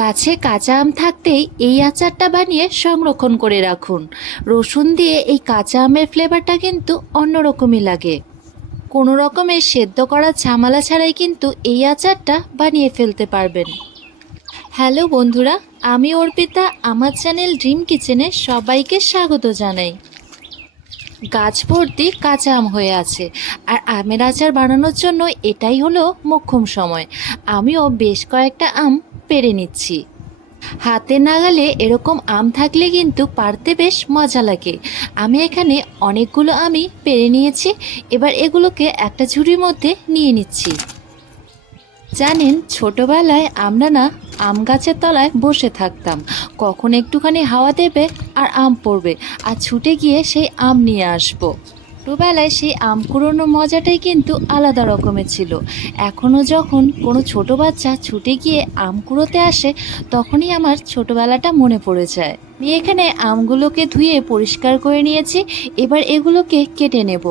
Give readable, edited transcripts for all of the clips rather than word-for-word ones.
গাছে কাঁচা আম থাকতেই এই আচারটা বানিয়ে সংরক্ষণ করে রাখুন। রসুন দিয়ে এই কাঁচা আমের ফ্লেভারটা কিন্তু অন্যরকমই লাগে। কোনো রকমের সেদ্ধ করা ঝামেলা ছাড়াই কিন্তু এই আচারটা বানিয়ে ফেলতে পারবেন। হ্যালো বন্ধুরা, আমি অর্পিতা, আমার চ্যানেল ড্রিম কিচেনে সবাইকে স্বাগত জানাই। গাছ ভর্তি কাঁচা আম হয়ে আছে, আর আমের আচার বানানোর জন্য এটাই হলো মোক্ষম সময়। আমিও বেশ কয়েকটা আম পেড়ে নিচ্ছি। হাতে নাগালে এরকম আম থাকলে কিন্তু পারতে বেশ মজা লাগে। আমি এখানে অনেকগুলো আমই পেড়ে নিয়েছি। এবার এগুলোকে একটা ঝুড়ির মধ্যে নিয়ে নিচ্ছি। জানেন, ছোটবেলায় আমরা না আম গাছের তলায় বসে থাকতাম, কখন একটুখানি হাওয়া দেবে আর আম পড়বে, আর ছুটে গিয়ে সেই আম নিয়ে আসবো। ছোটোবেলায় সেই আম কুড়োনোর মজাটাই কিন্তু আলাদা রকমের ছিল। এখনও যখন কোনো ছোট বাচ্চা ছুটে গিয়ে আম কুড়োতে আসে, তখনই আমার ছোটোবেলাটা মনে পড়ে যায়। আমি এখানে আমগুলোকে ধুয়ে পরিষ্কার করে নিয়েছি। এবার এগুলোকে কেটে নেব।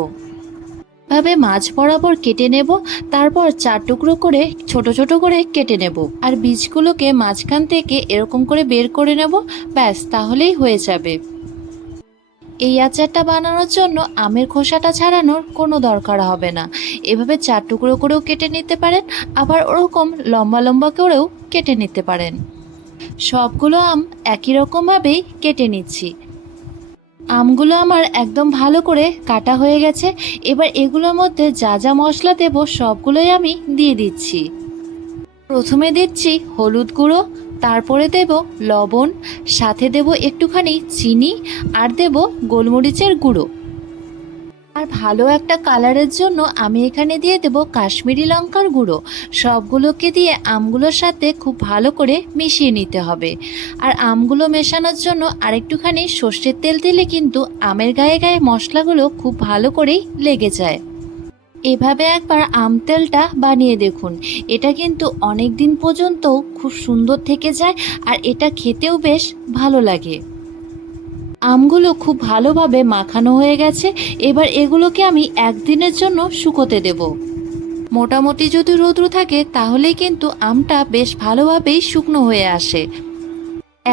ভাবে মাছ বরাবর কেটে নেব, তারপর 4 টুকরো করে ছোট ছোট করে কেটে নেব, আর বীজগুলোকে মাঝখান থেকে এরকম করে বের করে নেব। ব্যাস, তাহলেই হয়ে যাবে। এই আচারটা বানানোর জন্য আমের খোসাটা ছাড়ানোর কোনো দরকার হবে না। এভাবে 4 টুকরো করেও কেটে নিতে পারেন, আবার ওরকম লম্বা লম্বা করেও কেটে নিতে পারেন। সবগুলো আম একই রকমভাবেই কেটে নিচ্ছি। আমগুলো আমার একদম ভালো করে কাটা হয়ে গেছে। এবার এগুলোর মধ্যে যা যা মশলা দেব সবগুলোই আমি দিয়ে দিচ্ছি। প্রথমে দিচ্ছি হলুদ গুঁড়ো, তারপরে দেব লবণ, সাথে দেব একটুখানি চিনি, আর দেব গোলমরিচের গুঁড়ো। আর ভালো একটা কালারের জন্য আমি এখানে দিয়ে দেব কাশ্মীরি লঙ্কার গুঁড়ো। সবগুলোকে দিয়ে আমগুলোর সাথে খুব ভালো করে মিশিয়ে নিতে হবে। আর আমগুলো মেশানোর জন্য আরেকটুখানি সর্ষের তেল দিলে কিন্তু আমের গায়ে গায়ে মশলাগুলো খুব ভালো করেই লেগে যায়। এভাবে একবার আম তেলটা বানিয়ে দেখুন, এটা কিন্তু অনেক দিন পর্যন্ত খুব সুন্দর থেকে যায়, আর এটা খেতেও বেশ ভালো লাগে। আমগুলো খুব ভালোভাবে মাখানো হয়ে গেছে। এবার এগুলোকে আমি একদিনের জন্য শুকোতে দেব। মোটামুটি যদি রৌদ্র থাকে তাহলেই কিন্তু আমটা বেশ ভালোভাবেই শুকনো হয়ে আসে।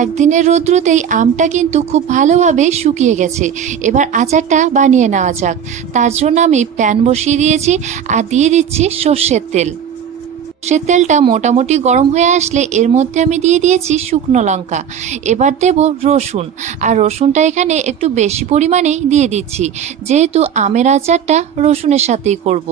একদিনের রৌদ্রতেই আমটা কিন্তু খুব ভালোভাবে শুকিয়ে গেছে। এবার আচারটা বানিয়ে নেওয়া যাক। তার জন্য আমি প্যান বসিয়ে দিয়েছি, আর দিয়ে দিচ্ছি সর্ষের তেল। সে তেলটা মোটামুটি গরম হয়ে আসলে এর মধ্যে আমি দিয়ে দিয়েছি শুকনো লঙ্কা। এবার দেব রসুন, আর রসুনটা এখানে একটু বেশি পরিমাণেই দিয়ে দিচ্ছি, যেহেতু আমের আচারটা রসুনের সাথেই করব।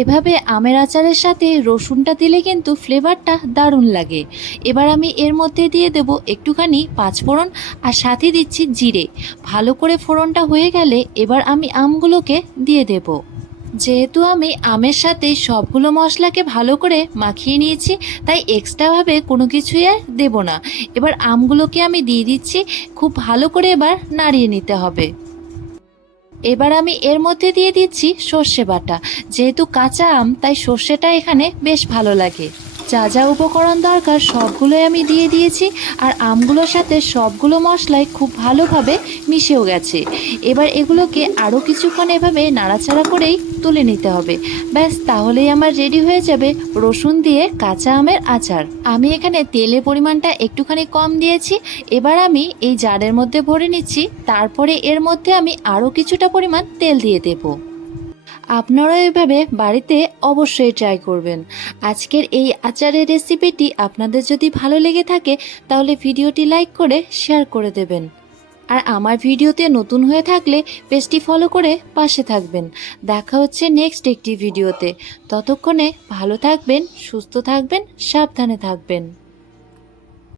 এভাবে আমের আচারের সাথে রসুনটা দিলে কিন্তু ফ্লেভারটা দারুণ লাগে। এবার আমি এর মধ্যে দিয়ে দেব একটুখানি পাঁচফোড়ন, আর সাথে দিচ্ছি জিরে। ভালো করে ফোড়নটা হয়ে গেলে এবার আমি আমগুলোকে দিয়ে দেব। যেহেতু আমি আমের সাথে সবগুলো মশলাকে ভালো করে মাখিয়ে নিয়েছি, তাই এক্সট্রাভাবে কোনো কিছুই আর দেব না। এবার আমগুলোকে আমি দিয়ে দিচ্ছি। খুব ভালো করে এবার নাড়িয়ে নিতে হবে। এবার আমি এর মধ্যে দিয়ে দিচ্ছি সর্ষে বাটা। যেহেতু কাঁচা আম, তাই সর্ষেটা এখানে বেশ ভালো লাগে। যা যা উপকরণ দরকার সবগুলোই আমি দিয়ে দিয়েছি, আর আমগুলোর সাথে সবগুলো মশলাই খুব ভালোভাবে মিশেও গেছে। এবার এগুলোকে আরও কিছুক্ষণ এভাবে নাড়াচাড়া করেই তুলে নিতে হবে। ব্যাস, তাহলেই আমার রেডি হয়ে যাবে রসুন দিয়ে কাঁচা আমের আচার। আমি এখানে তেলের পরিমাণটা একটুখানি কম দিয়েছি। এবার আমি এই জারের মধ্যে ভরে নিচ্ছি, তারপরে এর মধ্যে আমি আরও কিছুটা পরিমাণ তেল দিয়ে দেবো। আপনারা এভাবে বাড়িতে অবশ্যই ট্রাই করবেন। আজকের এই আচারের রেসিপিটি আপনাদের যদি ভালো লেগে থাকে, তাহলে ভিডিওটি লাইক করে শেয়ার করে দেবেন। আর আমার ভিডিওতে নতুন হয়ে থাকলে পেজটি ফলো করে পাশে থাকবেন। দেখা হচ্ছে নেক্সট একটি ভিডিওতে। ততক্ষণে ভালো থাকবেন, সুস্থ থাকবেন, সাবধানে থাকবেন।